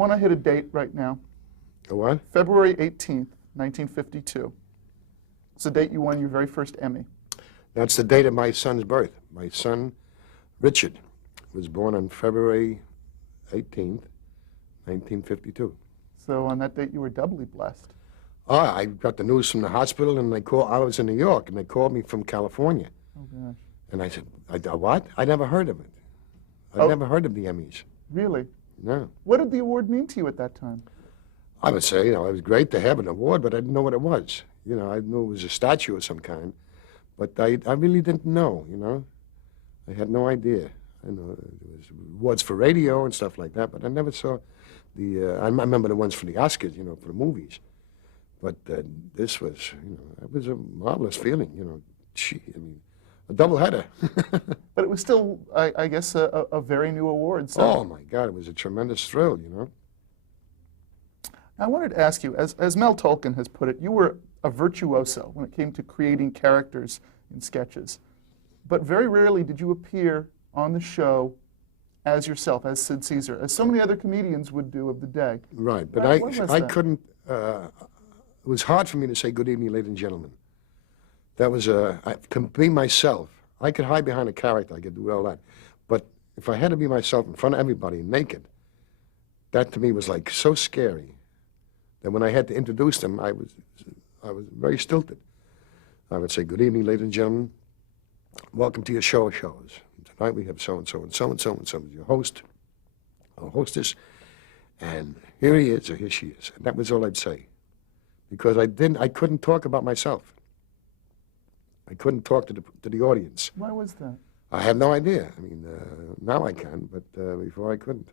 Want to hit a date right now? A what? February 18th, 1952. It's the date you won your very first Emmy. That's the date of my son's birth. My son, Richard, was born on February 18th, 1952. So on that date, you were doubly blessed. I got the news from the hospital, and I was in New York, and they called me from California. Oh, gosh. And I said, what? I never heard of it. I never heard of the Emmys. Really? No. What did the award mean to you at that time? I would say, it was great to have an award, but I didn't know what it was. I knew it was a statue of some kind, but I really didn't know, I had no idea. I know there was awards for radio and stuff like that, but I never saw I remember the ones for the Oscars, for the movies. But this was, it was a marvelous feeling, a doubleheader. But it was still, I guess, a very new award. So. Oh, my God, it was a tremendous thrill, I wanted to ask you, as Mel Tolkien has put it, you were a virtuoso when it came to creating characters in sketches. But very rarely did you appear on the show as yourself, as Sid Caesar, as so many other comedians would do of the day. Right, but I couldn't, it was hard for me to say good evening, ladies and gentlemen. That was, I could be myself. I could hide behind a character, I could do all that. But if I had to be myself in front of everybody, naked, that to me was like so scary that when I had to introduce them, I was very stilted. I would say, good evening, ladies and gentlemen. Welcome to your show of shows. Tonight we have so-and-so and so-and-so and so-and-so, your host, or hostess, and here he is, or here she is. And that was all I'd say. Because I couldn't talk about myself. I couldn't talk to the audience. Why was that? I had no idea. I mean, now I can, but before I couldn't.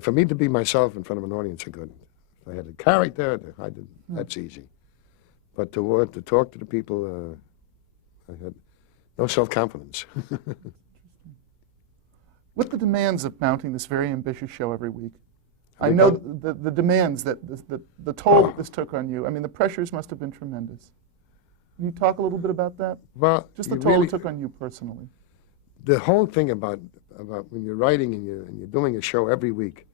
For me to be myself in front of an audience, I couldn't. If I had a character, that's easy. But to talk to the people, I had no self-confidence. What the demands of mounting this very ambitious show every week? I know the demands that the toll that this took on you. I mean, the pressures must have been tremendous. Can you talk a little bit about that? Well, just the toll it took on you personally. The whole thing about when you're writing and you're doing a show every week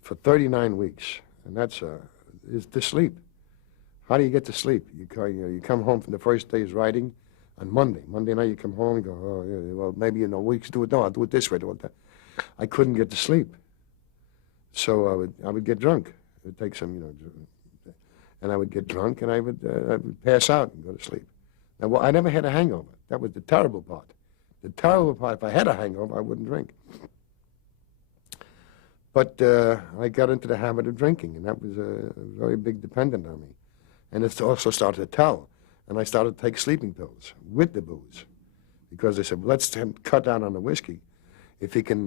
for 39 weeks, and that's is to sleep. How do you get to sleep? You come home from the first day's writing on Monday. Monday night you come home and go, oh, yeah, well, maybe in a week do it. No, I'll do it this way. Do it that. I couldn't get to sleep. So I would get drunk. It would take some, and I would get drunk and I would pass out and go to sleep. Now, well, I never had a hangover. That was the terrible part. The terrible part, if I had a hangover, I wouldn't drink. But I got into the habit of drinking, and that was a very big dependent on me. And it also started to tell. And I started to take sleeping pills with the booze. Because they said, well, let's cut down on the whiskey if you can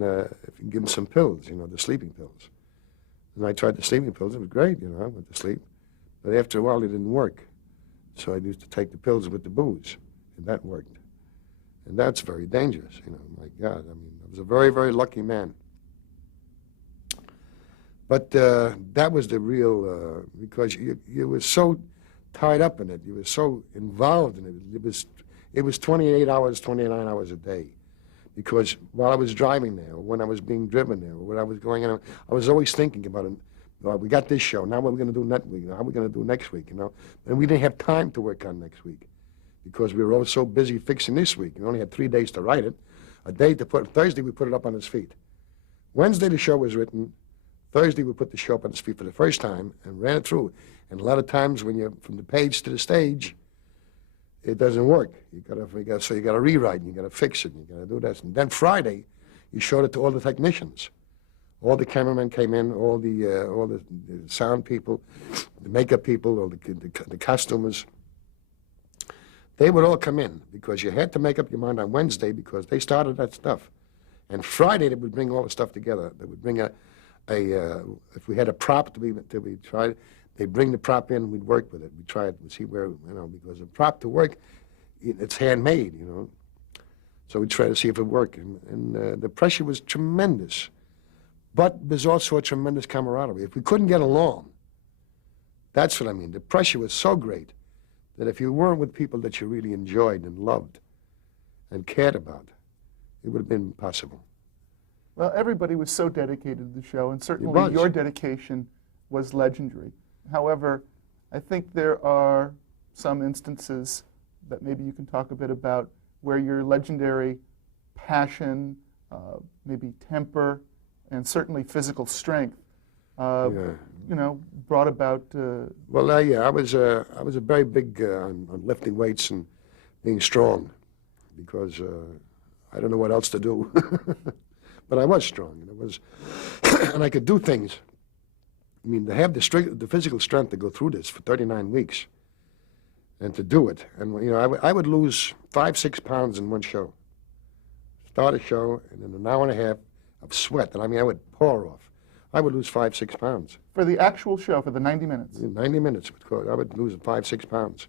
give him some pills, the sleeping pills. And I tried the sleeping pills. It was great, I went to sleep. But after a while, it didn't work. So I used to take the pills with the booze, and that worked. And that's very dangerous, my God. I mean, I was a very, very lucky man. But that was the real, because you were so tied up in it. You were so involved in it. It was 28 hours, 29 hours a day. Because while I was driving there, or when I was being driven there, or when I was going in, I was always thinking about it. Well, we got this show. Now what are we going to do next week? How are we going to do next week? And we didn't have time to work on next week because we were all so busy fixing this week. We only had 3 days to write it. A day to put. Thursday we put it up on its feet. Wednesday the show was written. Thursday we put the show up on its feet for the first time and ran it through. And a lot of times when you're from the page to the stage, it doesn't work. So you got to rewrite, and you got to fix it, and you got to do this. And then Friday, you showed it to all the technicians. All the cameramen came in, all the sound people, the makeup people, all the costumers. They would all come in because you had to make up your mind on Wednesday because they started that stuff. And Friday, they would bring all the stuff together. They would bring if we had a prop to be tried, they'd bring the prop in, we'd work with it. We'd try it and see where, because a prop to work, it's handmade, So we'd try to see if it worked. And the pressure was tremendous. But there's also a tremendous camaraderie. If we couldn't get along, that's what I mean. The pressure was so great that if you weren't with people that you really enjoyed and loved and cared about, it would have been impossible. Well, everybody was so dedicated to the show, and was. certainly your dedication was legendary. However, I think there are some instances that maybe you can talk a bit about where your legendary passion, maybe temper, and certainly physical strength, you know, brought about. Well, yeah, I was a very big on lifting weights and being strong, because I don't know what else to do. But I was strong, and it was, and I could do things. I mean, to have the physical strength to go through this for 39 weeks, and to do it, and you know, I would lose 5-6 pounds in one show. Start a show, and in an hour and a half of sweat, and I mean, I would pour off. I would lose 5-6 pounds. For the actual show, for the 90 minutes? In 90 minutes, I would lose 5-6 pounds.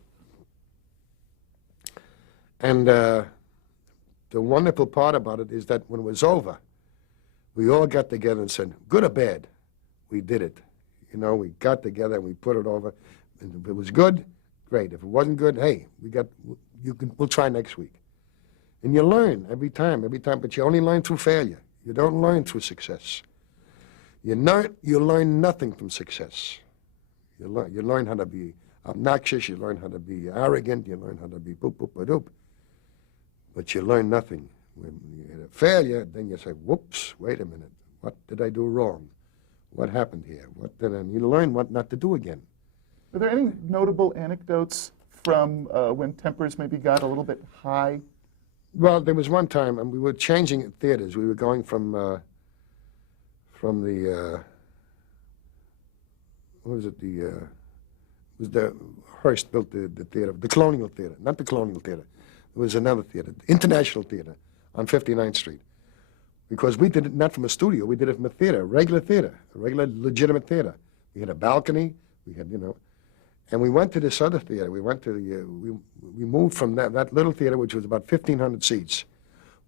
And the wonderful part about it is that when it was over, we all got together and said, good or bad, we did it. You know, we got together and we put it over. And if it was good, great. If it wasn't good, hey, we'll try next week. And you learn every time, but you only learn through failure. You don't learn through success. You learn nothing from success. You learn how to be obnoxious, you learn how to be arrogant, you learn how to be boop-boop-a-doop. But you learn nothing. When you get a failure, then you say, whoops, wait a minute. What did I do wrong? What happened here? You learn what not to do again. Are there any notable anecdotes from when tempers maybe got a little bit high? Well, there was one time, and we were changing theaters. We were going from the, what was it, it was the Hearst built the theater, the Colonial Theater, not the Colonial Theater. It was another theater, International Theater on 59th Street. Because we did it not from a studio, we did it from a theater, a regular legitimate theater. We had a balcony, we had, you know, and we went to this other theater. We went to the, we moved from that little theater, which was about 1,500 seats.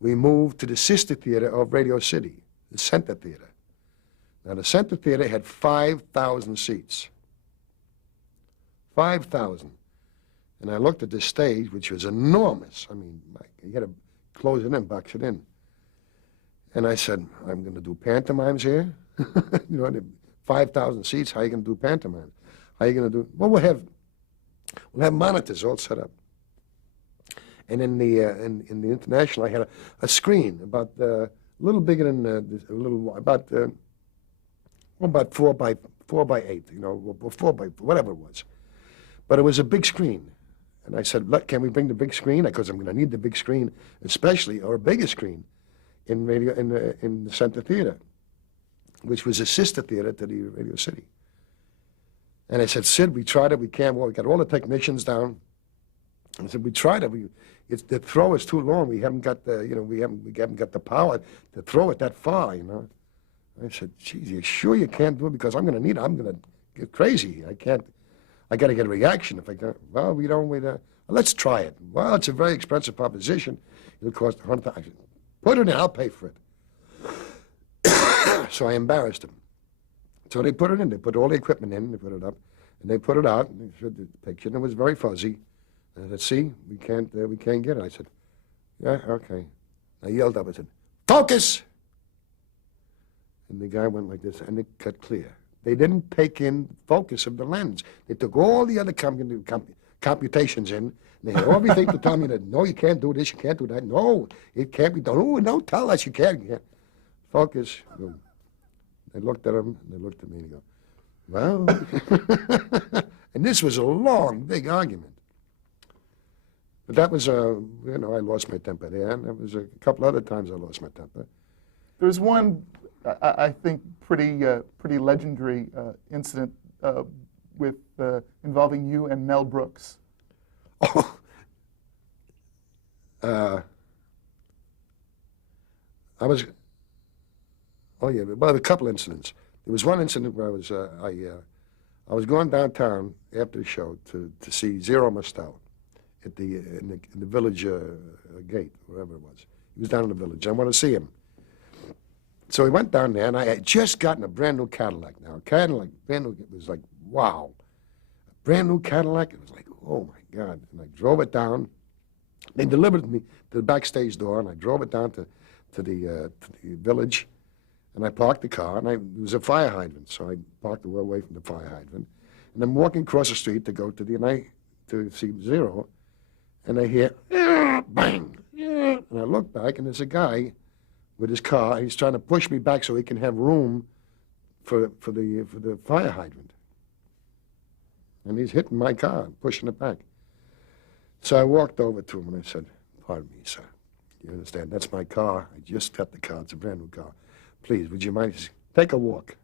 We moved to the sister theater of Radio City, the Center Theater. Now, the Center Theater had 5,000 seats. 5,000. And I looked at the stage, which was enormous. I mean, you had to close it in, box it in. And I said, I'm going to do pantomimes here. You know, 5,000 seats, how are you going to do pantomimes? How are you going to do? Well, we'll have monitors all set up. And in the International, I had a screen about a little bigger than a little about 4 by 8, you know, or 4 by whatever it was. But it was a big screen. And I said, look, can we bring the big screen? Because I'm going to need the big screen, especially, or a bigger screen, in the Center Theater, which was a sister theater to the Radio City. And I said, Sid, we tried it, we can't. Well, we got all the technicians down. I said, we tried it. The throw is too long. We haven't got the, you know, we haven't got the power to throw it that far, you know. I said, geez, you sure you can't do it? Because I'm going to need it. I'm going to get crazy. I got to get a reaction if I can't. Well, let's try it. Well, it's a very expensive proposition. It'll cost $100,000. I said, put it in, I'll pay for it. So I embarrassed him. So they put it in. They put all the equipment in. They put it up, and they put it out. And they showed the picture, and it was very fuzzy. And I said, "See, we can't get it." I said, "Yeah, okay." I yelled up. I said, "Focus!" And the guy went like this, and it got clear. They didn't take in focus of the lens. They took all the other computations in. And they had everything to tell me that, no, you can't do this, you can't do that. No, it can't be done. Oh, don't tell us you can't. You can't. Focus. Boom. They looked at him, and they looked at me, and they go, well. And this was a long, big argument. But that was, you know, I lost my temper there, and there was a couple other times I lost my temper. There was one, I think, pretty legendary incident with involving you and Mel Brooks. Oh, oh yeah, well, a couple incidents. There was one incident where I was going downtown after the show to see Zero Mostel at in the village gate, wherever it was. He was down in the village. I wanted to see him. So we went down there, and I had just gotten a brand new Cadillac. Now, a Cadillac, brand new, it was like, wow. A brand new Cadillac, it was like, oh my God. And I drove it down. They delivered me to the backstage door, and I drove it down to the village. And I parked the car, and it was a fire hydrant, so I parked away from the fire hydrant. And I'm walking across the street to go to to see Zero, and I hear, bang, and I look back, and there's a guy with his car. He's trying to push me back so he can have room for the fire hydrant. And he's hitting my car, pushing it back. So I walked over to him and I said, "Pardon me, sir. You understand? That's my car. I just got the car. It's a brand new car. Please, would you mind just take a walk?"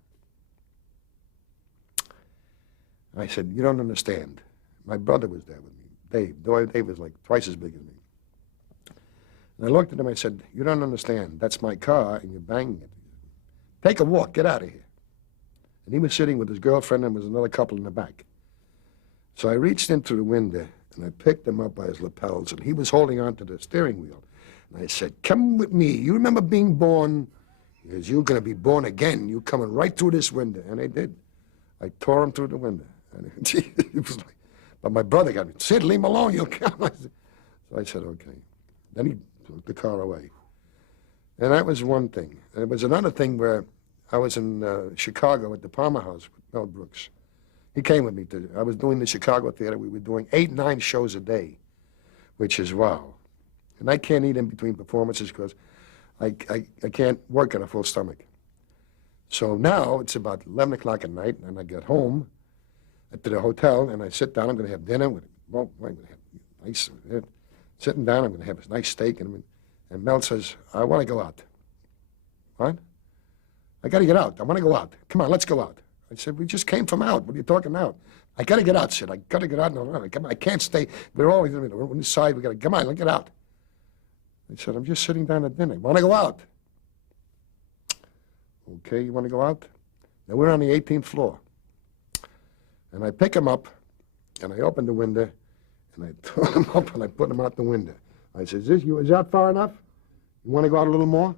I said, "You don't understand. My brother was there with me, Dave. Dave was like twice as big as me." And I looked at him, I said, "You don't understand. That's my car, and you're banging it. Take a walk. Get out of here." And he was sitting with his girlfriend, and there was another couple in the back. So I reached into the window, and I picked him up by his lapels, and he was holding onto the steering wheel. And I said, "Come with me. You remember being born? Because you're going to be born again. You're coming right through this window." And I did. I tore him through the window. And it was like, but my brother got me, "Sid, leave him alone. You'll come." So I said, "Okay." Then he took the car away. And that was one thing. There was another thing where I was in Chicago at the Palmer House with Mel Brooks. He came with me I was doing the Chicago Theater. We were doing 8, 9 shows a day, which is wow. And I can't eat in between performances because I can't work on a full stomach. So now it's about 11 o'clock at night, and I get home to the hotel, and I sit down. I'm going to have dinner. I'm going to have nice, sitting down, I'm going to have a nice steak. And Mel says, "I want to go out." "What?" "I got to get out. I want to go out. Come on, let's go out." I said, "We just came from out. What are you talking about?" "I got to get out, Sid. I got to get out. No, come on, I can't stay. We're always on this side. We got to, come on, let's get out." I said, "I'm just sitting down at dinner. Want to go out?" "Okay, you want to go out?" Now we're on the 18th floor. And I pick him up, and I open the window, and I throw him up, and I put him out the window. I said, is that far enough? You want to go out a little more?"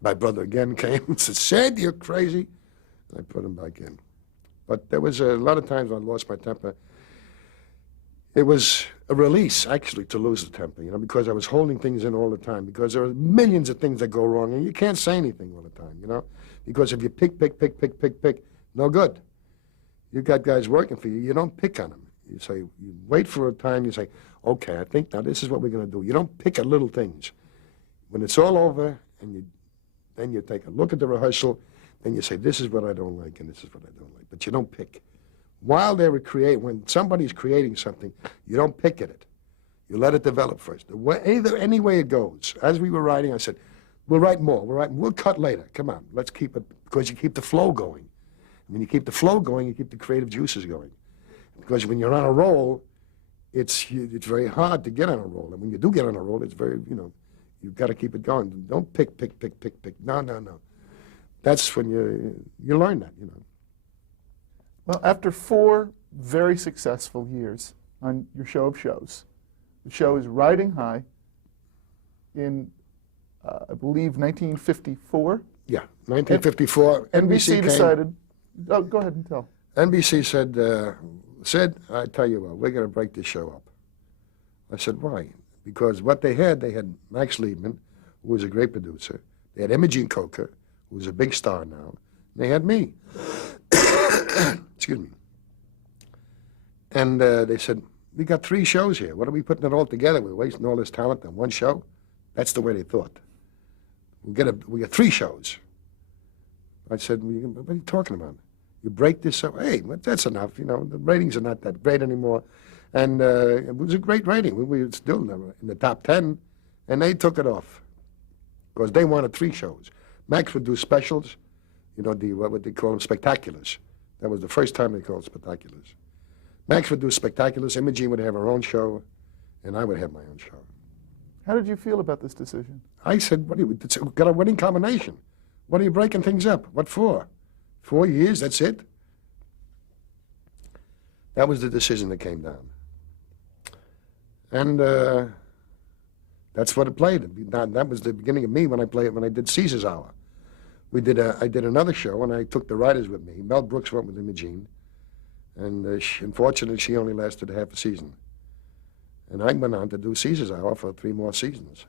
My brother again came and said, "Sid, you're crazy." And I put him back in. But there was a lot of times when I lost my temper. It was a release, actually, to lose the temper, because I was holding things in all the time, because there are millions of things that go wrong, and you can't say anything all the time, because if you pick, no good. You got guys working for you, you don't pick on them. You say, you wait for a time, you say, "Okay, I think now this is what we're going to do." You don't pick at little things. When it's all over, and then you take a look at the rehearsal, then you say, "This is what I don't like, and this is what I don't like." But you don't pick. While they were when somebody's creating something, you don't pick at it. You let it develop first. Any way it goes. As we were writing, I said, "We'll write more. We'll cut later. Come on, let's keep it," because you keep the flow going. When you keep the flow going, you keep the creative juices going. Because when you're on a roll, it's very hard to get on a roll. And when you do get on a roll, it's very, you've got to keep it going. Don't pick. No. That's when you learn that, Well, after 4 very successful years on your show of shows, the show is riding high in, I believe, 1954. Yeah, 1954. NBC decided, oh, go ahead and tell. NBC said, "Sid, I tell you what, we're going to break this show up." I said, "Why?" Because what they had Max Liebman, who was a great producer. They had Imogene Coca, who was a big star now. And they had me. Excuse me. And they said, "We got 3 shows here. What are we putting it all together? We're wasting all this talent on one show?" That's the way they thought. We got 3 shows. I said, "What are you talking about? You break this up? Hey, that's enough. The ratings are not that great anymore." And it was a great rating. We were still in the top 10, and they took it off because they wanted 3 shows. Max would do specials, what would they call them, spectaculars. That was the first time they called spectaculars. Max would do spectaculars, Imogene would have her own show, and I would have my own show. How did you feel about this decision? I said, it's got a winning combination. What are you breaking things up? What for? 4 years, that's it? That was the decision that came down. And that's what it played. That was the beginning of me when I did Caesar's Hour. I did another show, and I took the writers with me. Mel Brooks went with Imogene, and unfortunately, she only lasted half a season. And I went on to do Caesar's Hour for 3 more seasons.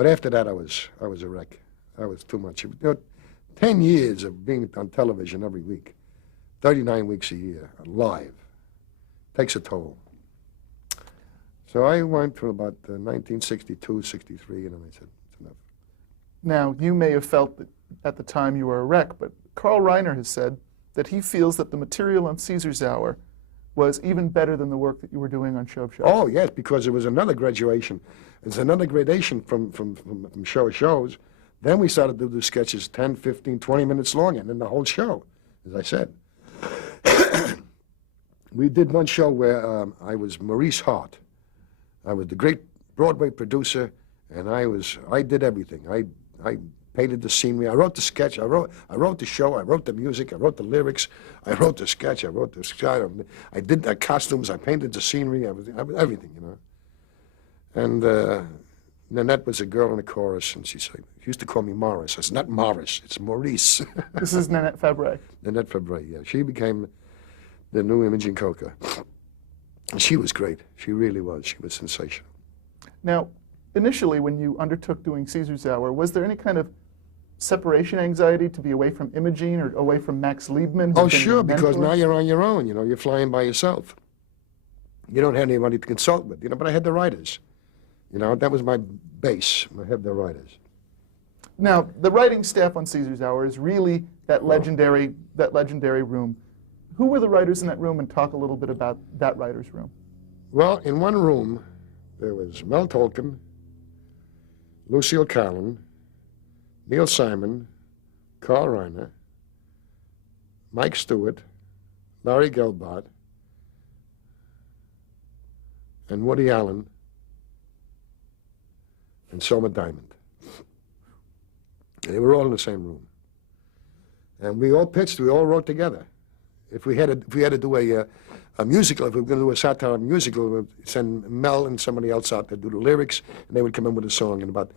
But after that, I was a wreck. I was too much. 10 years of being on television every week, 39 weeks a year, live, takes a toll. So I went to about 1962, 63, and then I said, it's enough. Now, you may have felt that at the time you were a wreck, but Carl Reiner has said that he feels that the material on Caesar's Hour was even better than the work that you were doing on Show of Shows. Oh, yes, because it was another graduation. It's another gradation from Show of Shows. Then we started to do the sketches 10, 15, 20 minutes long, and then the whole show, as I said. We did one show where I was Maurice Hart. I was the great Broadway producer, and I did everything. I painted the scenery. I wrote the sketch. I wrote the show. I wrote the music. I wrote the lyrics. I wrote the sketch. I wrote the sky. I did the costumes. I painted the scenery. I was everything, you know. And Nanette was a girl in the chorus, and she used to call me Morris. I said, not Morris, it's Maurice. This is Nanette Fabre. Nanette Fabre, yeah. She became the new Imogen Coca. And she was great. She really was. She was sensational. Now, initially, when you undertook doing Caesar's Hour, was there any kind of separation anxiety to be away from Imogene or away from Max Liebman? Oh, sure, because now you're on your own, you know. You're flying by yourself. You don't have anybody to consult with, you know, but I had the writers. You know, that was my base. I had the writers. Now, the writing staff on Caesar's Hour is really that legendary room. Who were the writers in that room, and talk a little bit about that writer's room? Well, in one room, there was Mel Tolkien, Lucille Carlin, Neil Simon, Carl Reiner, Mike Stewart, Larry Gelbart, and Woody Allen, and Soma Diamond. And they were all in the same room. And we all pitched, we all wrote together. If we had to do a musical, if we were going to do a satire musical, we'd send Mel and somebody else out to do the lyrics, and they would come in with a song. In about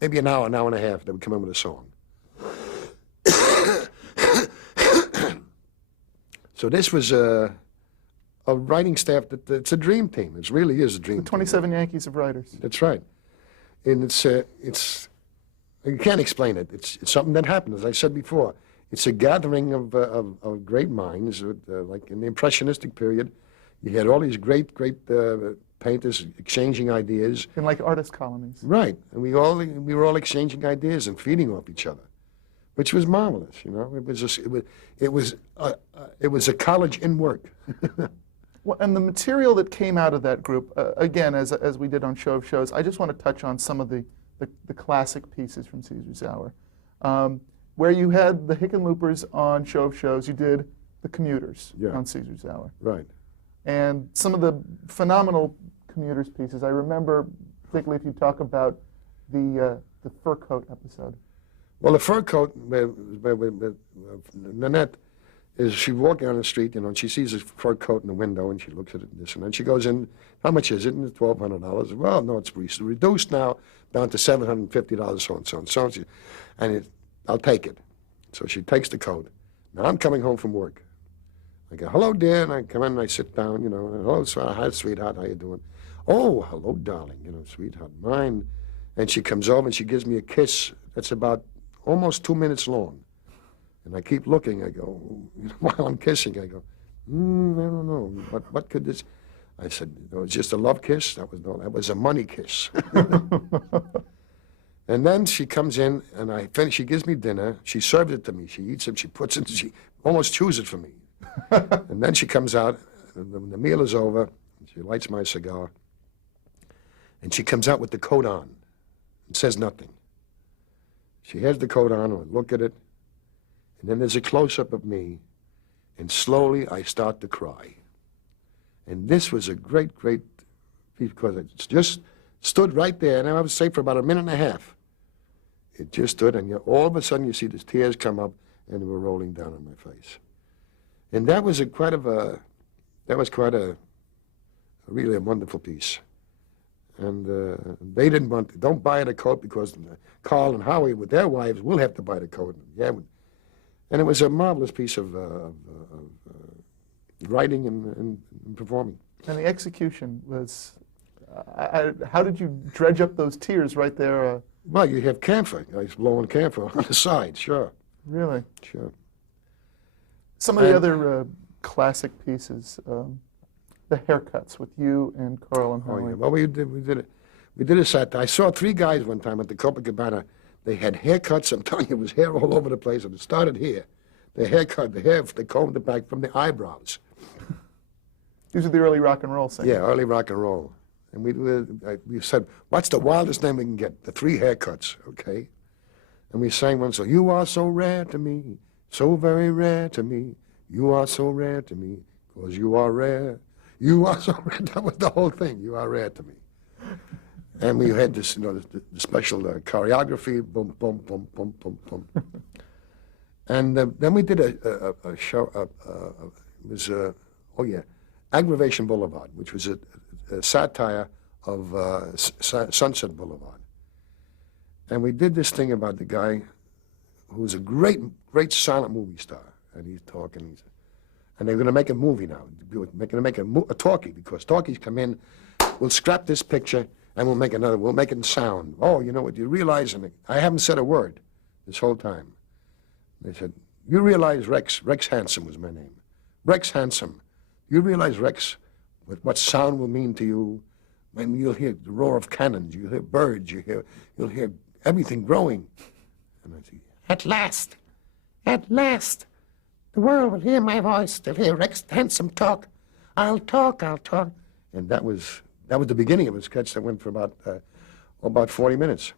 maybe an hour and a half, they would come in with a song. So this was a writing staff it's a dream team. It really is a dream team. The 27 Yankees of writers. That's right. And it's you can't explain it. It's something that happened, as I said before. It's a gathering of great minds, like in the Impressionistic period. You had all these great painters exchanging ideas. In like artist colonies. Right, and we were all exchanging ideas and feeding off each other, which was marvelous. You know, it was a college in work. Well, and the material that came out of that group, again, as we did on Show of Shows, I just want to touch on some of the classic pieces from Caesar's Hour. Where you had the Hickenloopers on Show of Shows, you did the Commuters on Caesar's Hour. Right. And some of the phenomenal Commuters pieces, I remember, particularly if you talk about the fur coat episode. Well, the fur coat, Nanette, is she walking on the street, you know, and she sees a fur coat in the window, and she looks at it and this, and then she goes in, how much is it? And it's $1,200. Well, no, it's reduced now down to $750, so and so and so. And I'll take it. So she takes the coat. Now I'm coming home from work. I go, hello, dear, and I come in and I sit down, you know, and hello, hi, sweetheart, how you doing? Oh, hello, darling, you know, sweetheart, mine. And she comes over and she gives me a kiss that's about almost 2 minutes long. And I keep looking, I go, while I'm kissing, I go, I don't know, what could this, I said, no, it's just a love kiss? That was a money kiss. And then she comes in, and she gives me dinner, she serves it to me, she eats it, she puts it, she almost chews it for me. And then she comes out, and the meal is over, she lights my cigar, and she comes out with the coat on, and says nothing. She has the coat on, I look at it, and then there's a close-up of me, and slowly I start to cry. And this was a great piece, because it just stood right there, and I would say for about a minute and a half. It just stood, and all of a sudden you see the tears come up, and they were rolling down on my face. And that was really a wonderful piece. And they didn't don't buy the coat because Carl and Howie with their wives will have to buy the coat. Yeah, and it was a marvelous piece of writing and performing. And the execution was, How did you dredge up those tears right there? Well, you have camphor. I was blowing camphor on the side, sure, Really? sure. Some of the And- other classic pieces, the haircuts with you and Carl and Oh, Howie. yeah. Well, we did a set. I saw 3 guys one time at the Copacabana. They had haircuts. I'm telling you, it was hair all over the place. And it started here. The haircut, they combed it back from the eyebrows. These are the early rock and roll singers. Yeah, early rock and roll. And we said, what's the wildest name we can get? The 3 haircuts, okay? And we sang one song. You are so rare to me, so very rare to me. You are so rare to me, 'cause you are rare. You are so rare. That was the whole thing. You are rare to me. And we had this, the special choreography, boom, boom, boom, boom, boom, boom. And then we did a show, it was, Aggravation Boulevard, which was a satire of Sunset Boulevard. And we did this thing about the guy who was a great, great silent movie star. And he's talking, and they're going to make a movie now. They're going to make a talkie, because talkies come in, we'll scrap this picture, and we'll make another, we'll make it in sound. Oh, you know what, you realize, and I haven't said a word this whole time. They said, you realize Rex Handsome was my name. Rex Handsome. You realize, Rex, what sound will mean to you when you'll hear the roar of cannons, you'll hear birds, you'll hear everything growing. And I say, at last, the world will hear my voice. They'll hear Rex Handsome talk. I'll talk. And that was the beginning of a sketch that went for about 40 minutes.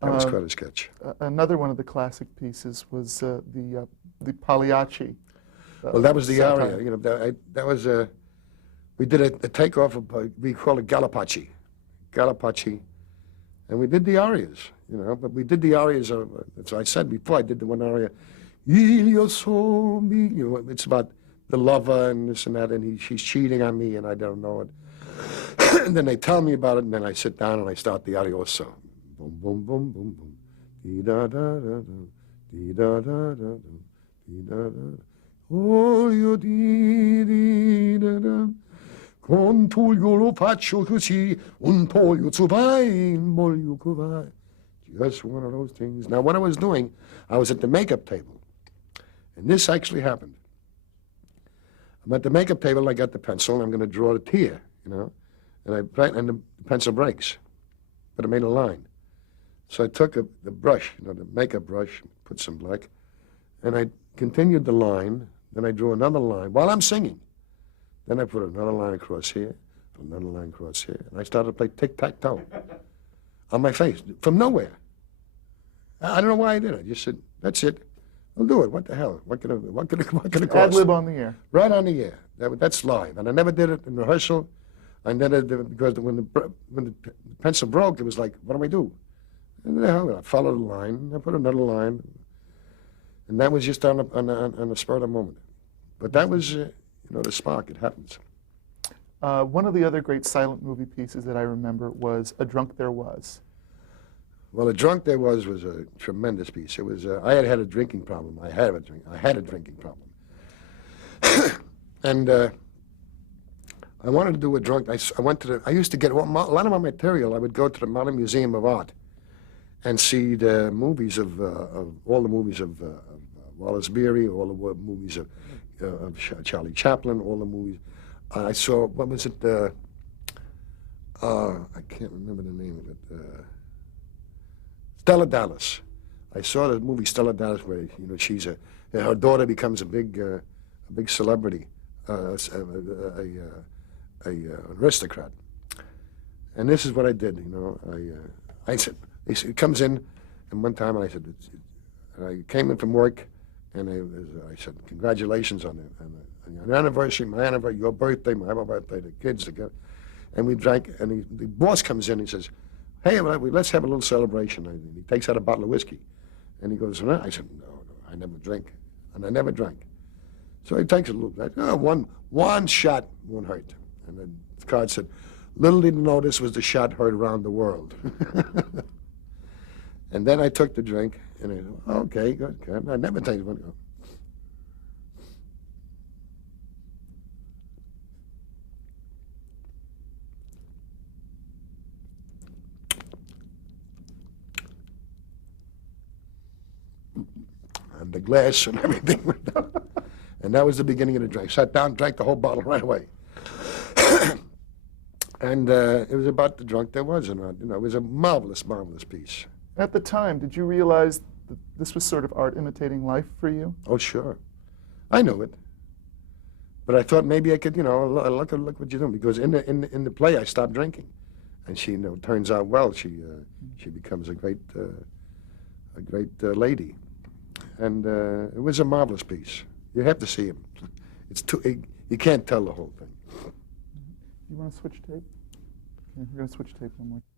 That was quite a sketch. Another one of the classic pieces was the Pagliacci. Well, that was the satire. aria. That was we did a takeoff of we call it Galopacci, and we did the arias. But we did the arias. As I said before, I did the one aria. Io so mi. It's about the lover and this and that, and she's cheating on me, and I don't know it. And then they tell me about it, and then I sit down and I start the arioso. Boom, boom, boom, boom, boom. Dee da da da da. Dee da da da da. Dee da da. Oh, io di da da. Con Tullio lo faccio così, un po' io ci vai, voglio che vai. Just one of those things. Now, what I was doing, I was at the makeup table, and this actually happened. I'm at the makeup table, I got the pencil, and I'm going to draw a tear, and the pencil breaks, but I made a line. So I took the brush, the makeup brush, put some black, and I continued the line. Then I drew another line while I'm singing. Then I put another line across here, another line across here, and I started to play tic-tac-toe on my face from nowhere. I don't know why I did it. I just said, "That's it. I'll do it. What the hell? What could it cost?" Ad lib on the air. Right on the air. That's live, and I never did it in rehearsal. I never did it because when the pencil broke, it was like, what do I do? And I followed the line. I put another line, and that was just on the spur of the moment. But that was, the spark. It happens. One of the other great silent movie pieces that I remember was A Drunk There Was. Well, A Drunk There Was a tremendous piece. It was. I had a drinking problem. I had a drinking problem, and I wanted to do a drunk. I went to the. I used to get a lot of my material. I would go to the Modern Museum of Art and see the movies of all the movies of Wallace Beery, all the movies of Charlie Chaplin, all the movies. I saw, what was it? I can't remember the name of it. Stella Dallas. I saw the movie Stella Dallas, where her daughter becomes a big celebrity, an aristocrat. And this is what I did. I said, he comes in, and one time I said, and I came in from work, and I said, congratulations on your anniversary, my anniversary, your birthday, my birthday, the kids together. And we drank, and the boss comes in and he says, hey, let's have a little celebration. And he takes out a bottle of whiskey. And he goes, no. I said, no, I never drink. And I never drank. So he takes a little bit. Oh, one shot won't hurt. And then the card said, little did he know this was the shot heard around the world. And then I took the drink, and I said, okay, good. I never take one. and the glass and everything. And that was the beginning of the drink. Sat down, drank the whole bottle right away. And it was about the drunk there was, and it was a marvelous, marvelous piece. At the time, did you realize that this was sort of art imitating life for you? Oh, sure. I knew it. But I thought maybe I could, look what you're doing. Because in the play, I stopped drinking. And she, turns out well. She becomes a great lady. And it was a marvelous piece. You have to see him. You can't tell the whole thing. You want to switch tape? Okay, we're going to switch tape one more time.